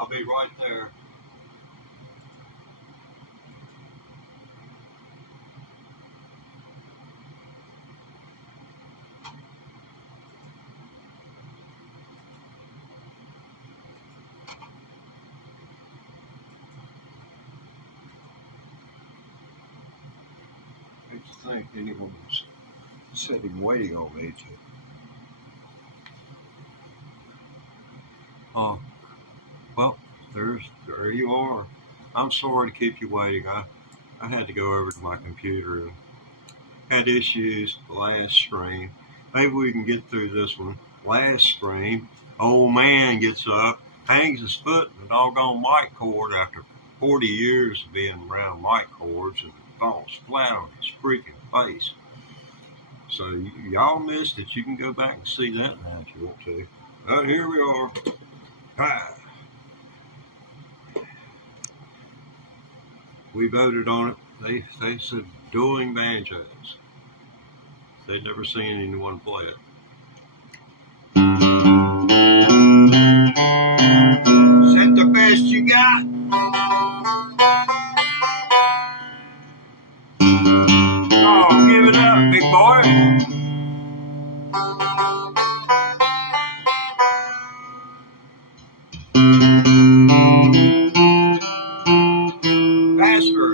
I'll be right there. I don't think anyone's sitting waiting on me to. Well, there you are. I'm sorry to keep you waiting. I had to go over to my computer and had issues the last stream. Maybe we can get through this one. Last stream, old man gets up, hangs his foot in the doggone mic cord after 40 years of being around mic cords and falls flat on his freaking face. So y'all missed it. You can go back and see that now if you want to. Here we are. Hi. We voted on it. They said Dueling Banjos. They'd never seen anyone play it. Is that the best you got? Oh, give it up, big boy. Faster.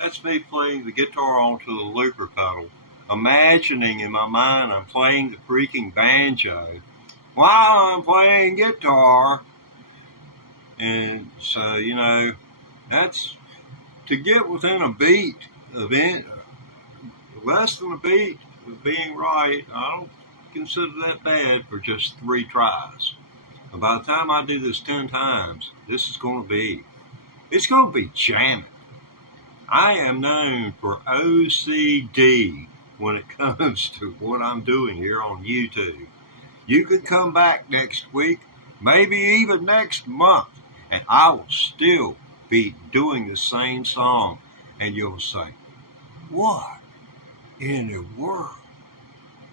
That's me playing the guitar onto the looper pedal, imagining in my mind I'm playing the freaking banjo while I'm playing guitar. And so, you know, that's to get within a beat of it, less than a beat of being right. I don't consider that bad for just 3 tries. And by the time I do this 10 times, it's going to be jamming. I am known for OCD when it comes to what I'm doing here on YouTube. You could come back next week, maybe even next month, and I will still be doing the same song. And you'll say, what in the world?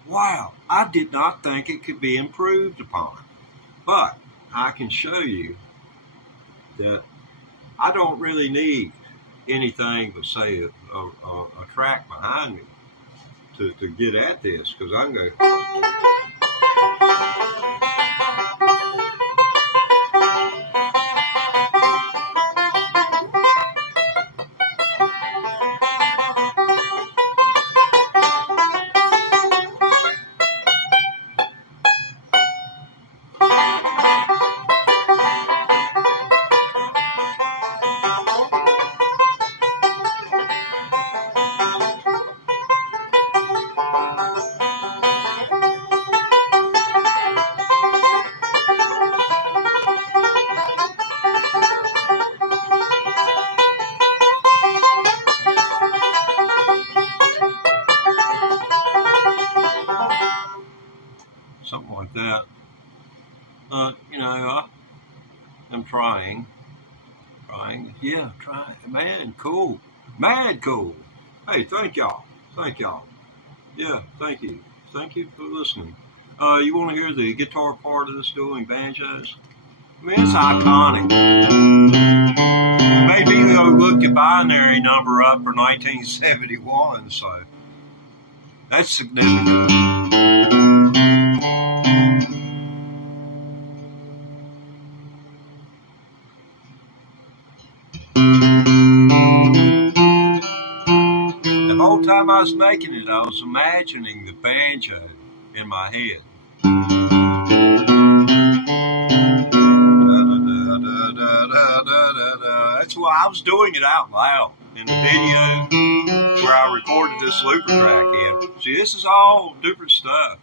Wow, I did not think it could be improved upon. But I can show you that I don't really need anything but say a track behind me to get at this, because I'm going to You know, I'm trying. Yeah, trying. Man, cool. Mad cool. Hey, thank y'all. Thank y'all. Yeah, thank you. Thank you for listening. You want to hear the guitar part of this Dueling Banjos? I mean, it's iconic. Maybe they'll look the binary number up for 1971, so that's significant. The whole time I was making it, I was imagining the banjo in my head. That's why I was doing it out loud in the video where I recorded this looper track in. See, this is all different stuff.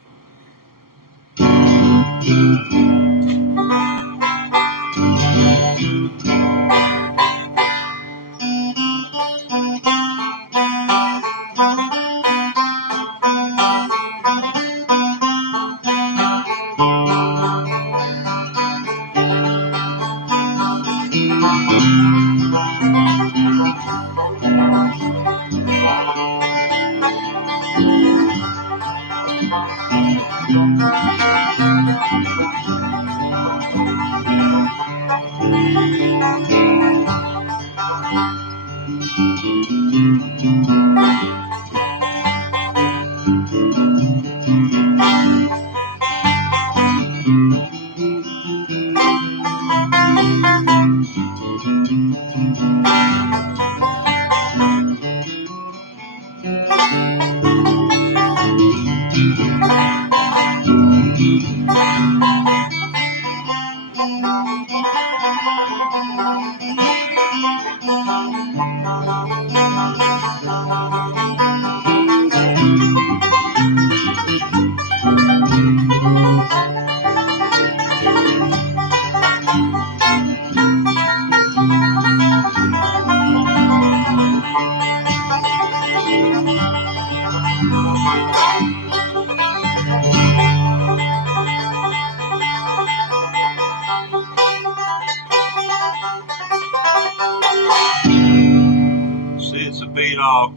See, it's a beat off.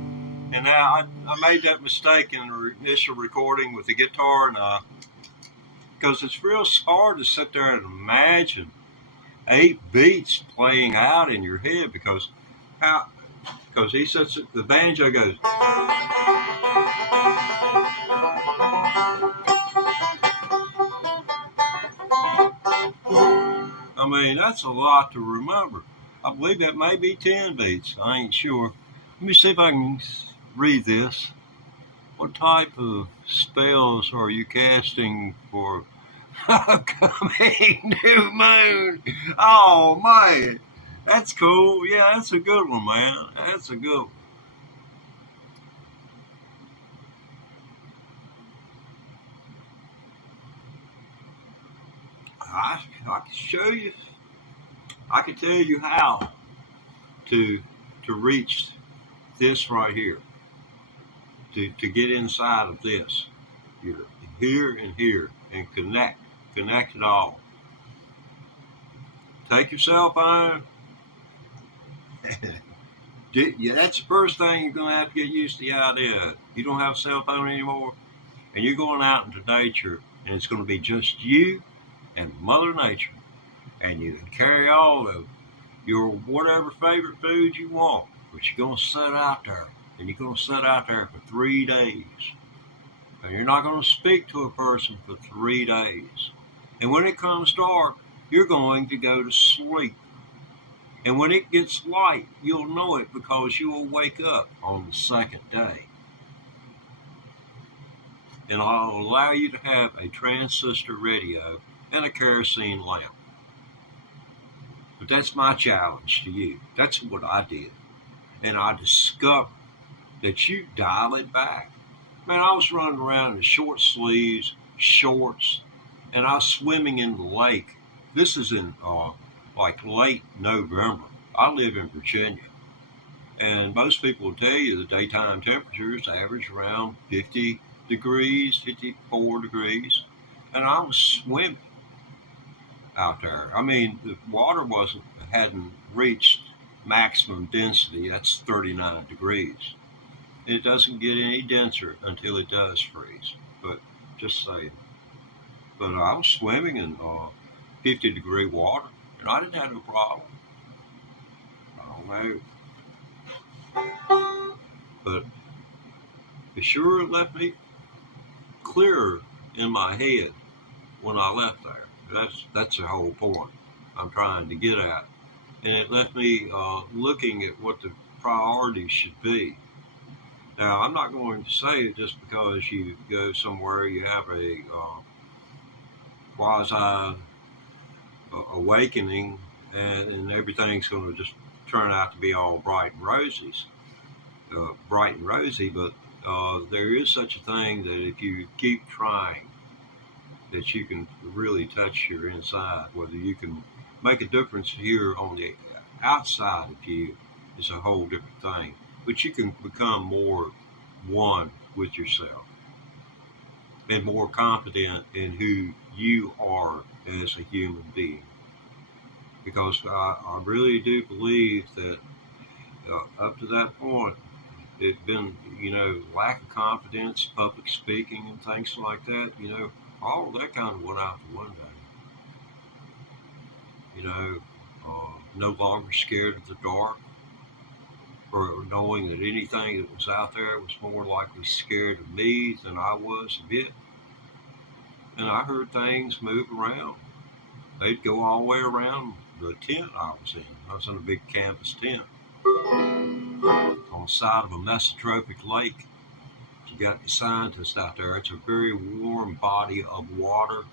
And now I made that mistake in the initial recording with the guitar, and because it's real hard to sit there and imagine 8 beats playing out in your head because he sets it, the banjo goes. I mean, that's a lot to remember. I believe that may be 10 beats. I ain't sure. Let me see if I can read this. What type of spells are you casting for upcoming new moon? Oh, man. That's cool. Yeah, that's a good one, man. That's a good one. I can show you. I can tell you how to reach this right here. To get inside of this. You're here and here and connect it all. Take your cell phone. Yeah, that's the first thing you're going to have to get used to the idea of. You don't have a cell phone anymore, and you're going out into nature, and it's going to be just you and Mother Nature. And you can carry all of your whatever favorite food you want, but you're going to sit out there, and you're going to sit out there for 3 days. And you're not going to speak to a person for 3 days. And when it comes dark, you're going to go to sleep. And when it gets light, you'll know it because you will wake up on the second day. And I'll allow you to have a transistor radio and a kerosene lamp. But that's my challenge to you. That's what I did. And I discovered that you dial it back. Man, I was running around in short sleeves, shorts, and I was swimming in the lake. This is in like late November. I live in Virginia. And most people will tell you the daytime temperatures average around 50 degrees, 54 degrees. And I was swimming. out there. I mean, the water hadn't reached maximum density. That's 39 degrees. It doesn't get any denser until it does freeze. But just saying. But I was swimming in 50-degree water, and I didn't have no problem. I don't know, but it sure left me clearer in my head when I left there. That's the whole point I'm trying to get at, and it left me looking at what the priorities should be. Now, I'm not going to say just because you go somewhere you have a quasi awakening and everything's going to just turn out to be all bright and rosy, but there is such a thing that if you keep trying, that you can really touch your inside. Whether you can make a difference here on the outside of you is a whole different thing. But you can become more one with yourself and more confident in who you are as a human being. Because I really do believe that up to that point, it's been, lack of confidence, public speaking, and things like that, all of that kind of went out the window. No longer scared of the dark, or knowing that anything that was out there was more likely scared of me than I was of it. And I heard things move around. They'd go all the way around the tent I was in. I was in a big canvas tent on the side of a mesotrophic lake. You got the scientists out there. It's a very warm body of water.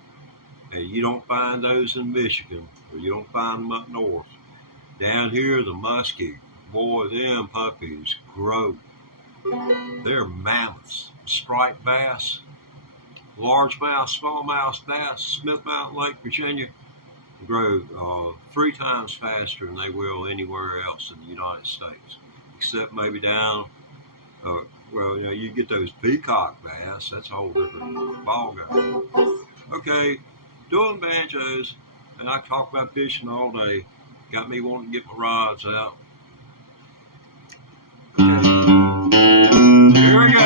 And you don't find those in Michigan, or you don't find them up north. Down here, the muskie, boy, them puppies grow. They're mammoths. Striped bass, largemouth, smallmouth bass, Smith Mountain Lake, Virginia, grow 3 times faster than they will anywhere else in the United States, except maybe down, you get those peacock bass. That's a whole different ballgame. Okay, Dueling Banjos, and I talk about fishing all day. Got me wanting to get my rods out. Okay. Here we go.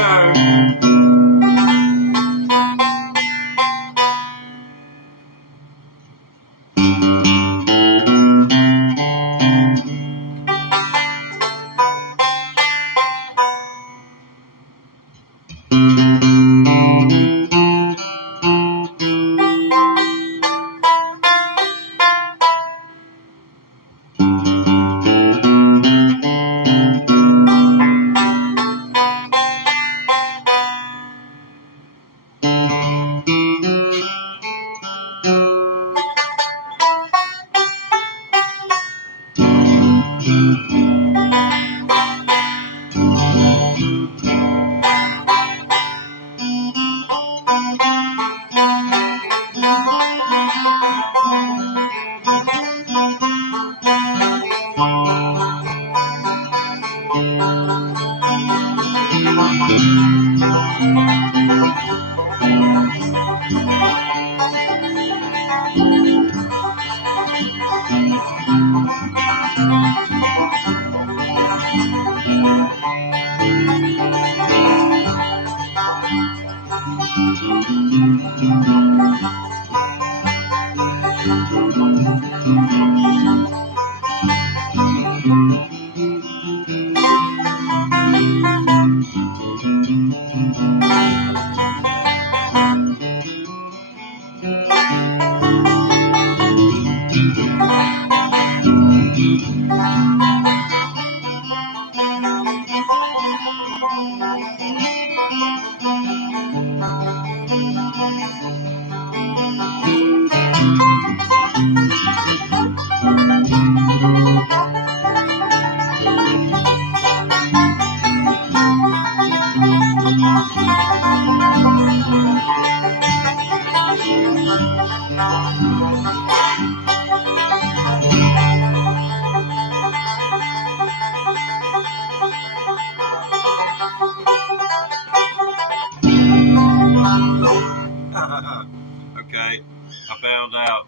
Okay, I found out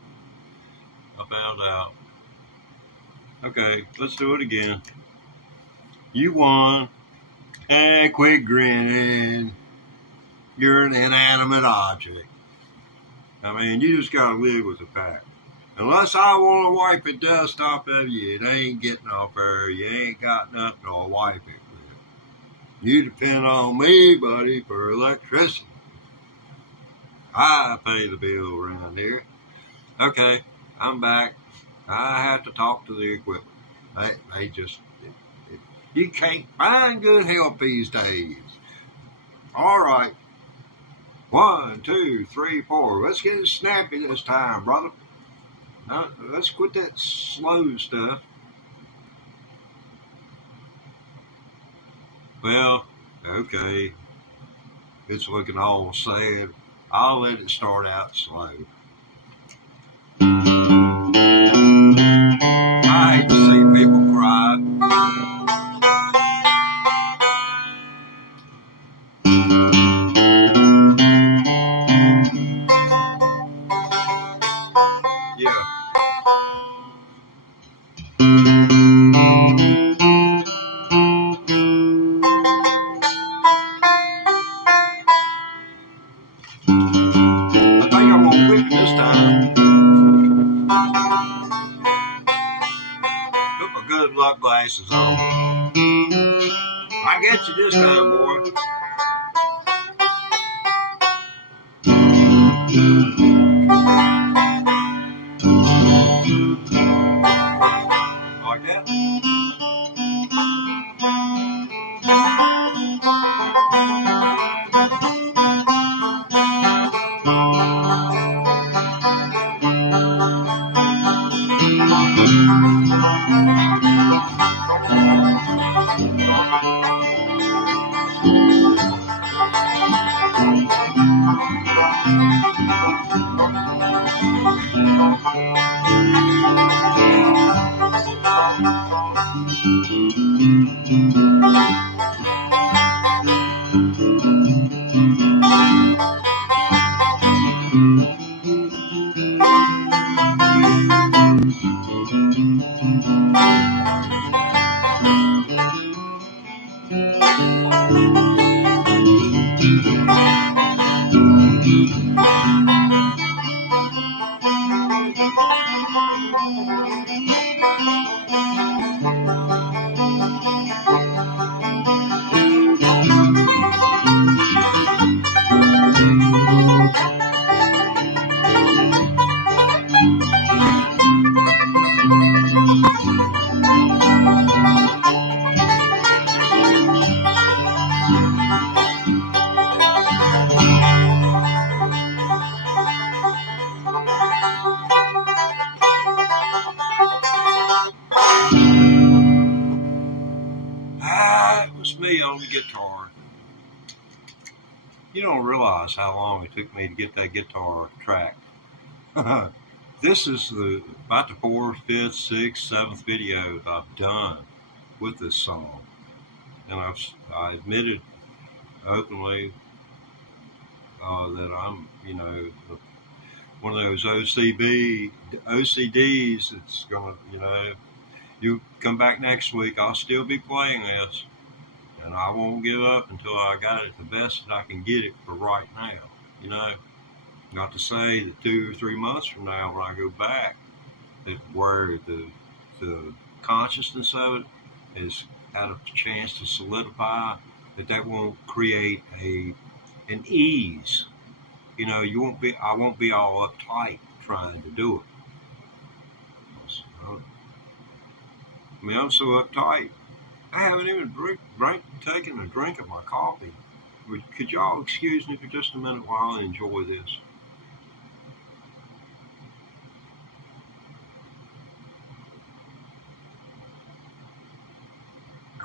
found out. Okay, let's do it again. You won. And quit grinning. You're an inanimate object. I mean, you just gotta live with the fact. Unless I want to wipe the dust off of you, it ain't getting off there. You ain't got nothing to wipe it with. You depend on me, buddy, for electricity. I pay the bill around here. Okay, I'm back. I have to talk to the equipment. You can't find good help these days. All right. 1, 2, 3, 4. Let's get it snappy this time, brother. Now, let's quit that slow stuff. Well, okay. It's looking all sad. I'll let it start out slow. I hate to see people cry. Yeah. I think I'm gonna whip it this time. Put my good luck glasses on. I get you this time, boy. Like that? It was me on the guitar. You don't realize how long it took me to get that guitar tracked. This is about the 4th, 5th, 6th, 7th video I've done with this song. And I admitted openly that I'm, one of those OCDs that's going to, you come back next week, I'll still be playing this. And I won't give up until I got it the best that I can get it for right now. Not to say that 2 or 3 months from now when I go back, that where the consciousness of it has had a chance to solidify, that won't create an ease. I won't be all uptight trying to do it. I'm so uptight. I haven't even taken a drink of my coffee. Could y'all excuse me for just a minute while I enjoy this?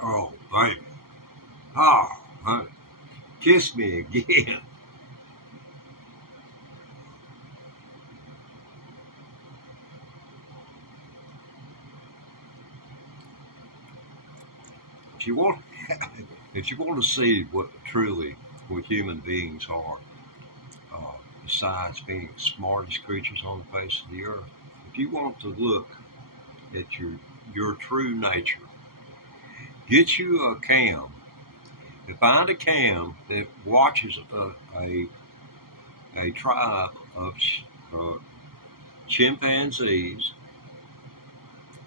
Oh, baby. Oh, honey. Kiss me again. If you want to see what human beings are, besides being the smartest creatures on the face of the earth, if you want to look at your true nature, get you a cam and find a cam that watches a tribe of uh, chimpanzees,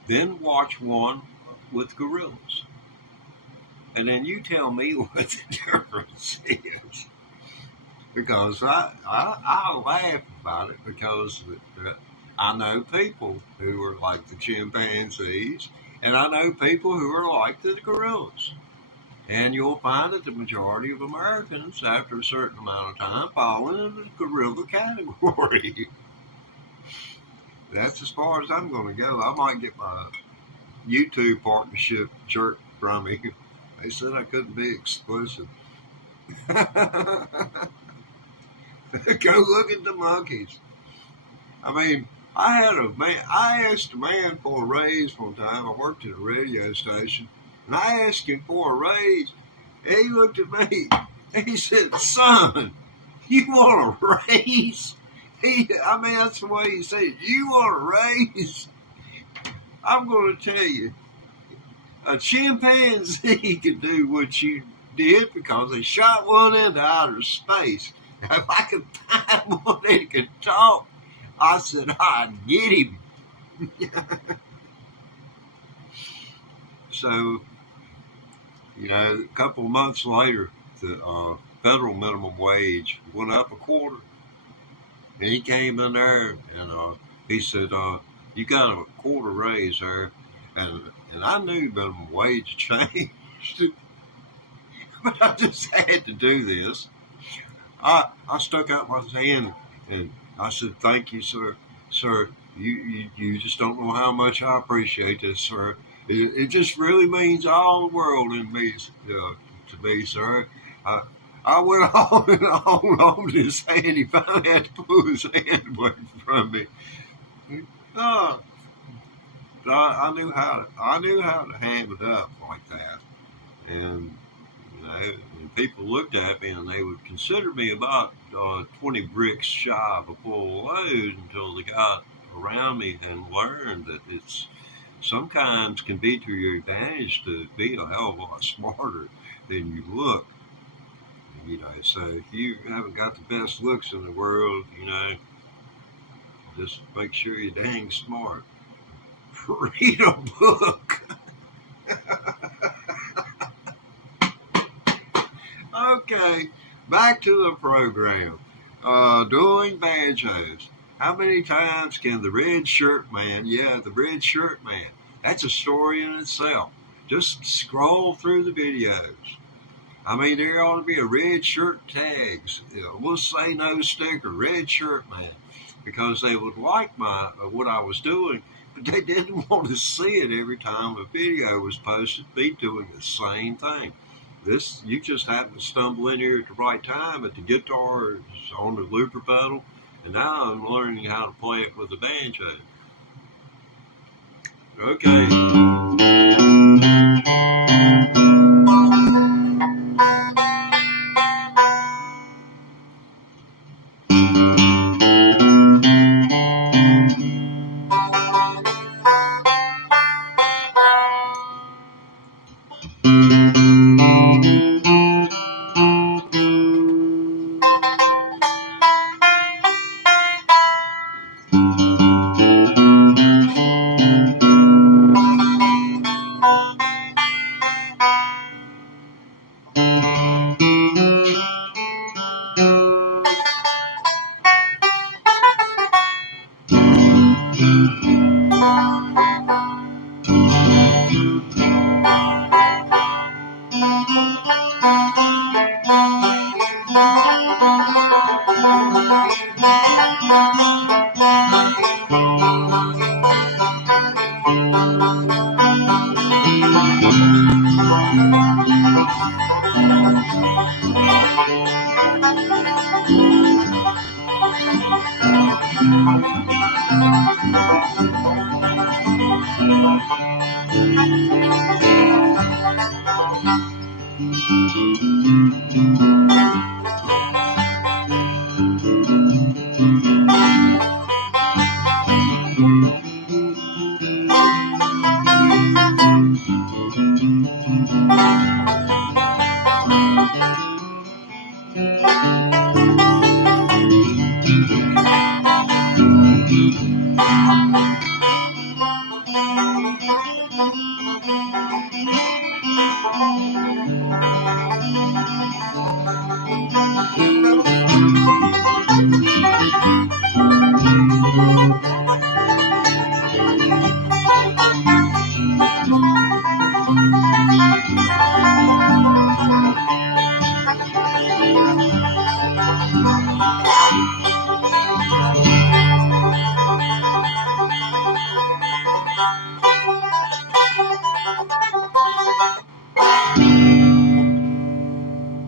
then watch one with gorillas. And then you tell me what the difference is. Because I laugh about it because I know people who are like the chimpanzees, and I know people who are like the gorillas. And you'll find that the majority of Americans, after a certain amount of time, fall into the gorilla category. That's as far as I'm going to go. I might get my YouTube partnership jerked from me. They said I couldn't be explicit. Go look at the monkeys. I mean, I asked a man for a raise one time. I worked at a radio station, and I asked him for a raise. And he looked at me and he said, "Son, you want a raise?" That's the way he said it. "You want a raise?" I'm going to tell you, a chimpanzee could do what you did because they shot one into outer space. If I could find one that could talk, I said I'd get him. So, a couple of months later, the federal minimum wage went up a quarter. And he came in there and he said, "You got a quarter raise there." And I knew minimum wage changed. But I just had to do this. I stuck out my hand and I said, "Thank you, sir. Sir, you just don't know how much I appreciate this, sir. It just really means all the world to me, sir." I went on and on to his hand. He finally had to pull his hand away from me. I knew how to hand it up like that, and people looked at me and they would consider me about 20 bricks shy of a full load until they got around me and learned that it's sometimes can be to your advantage to be a hell of a lot smarter than you look. So if you haven't got the best looks in the world, just make sure you're dang smart. Read a book. Okay, back to the program. Dueling Banjos. How many times can the red shirt man, the red shirt man, that's a story in itself. Just scroll through the videos. There ought to be a red shirt tags. We'll say no sticker, red shirt man, because they would like what I was doing, but they didn't want to see it every time a video was posted, me doing the same thing. You just happened to stumble in here at the right time, but the guitar is on the looper pedal, and now I'm learning how to play it with the banjo. Okay.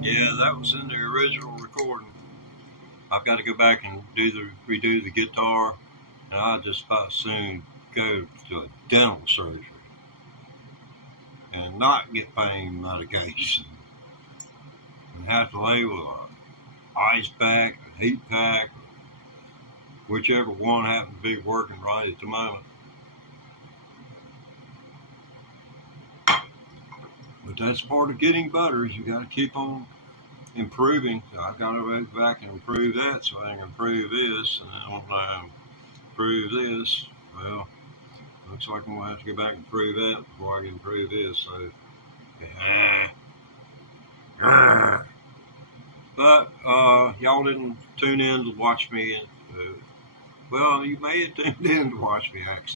Yeah, that was in the original recording. I've got to go back and redo the guitar, and I'll just about soon go to a dental surgery and not get pain medication and have to lay with a ice pack, a heat pack, whichever one happens to be working right at the moment. But that's part of getting better. Is you got to keep on improving. So I've got to go back and improve that, so I can improve this, and then when I improve this, well, looks like I'm gonna have to go back and improve that before I can improve this. So, but y'all didn't tune in to watch me. Well, you may have tuned in to watch me actually.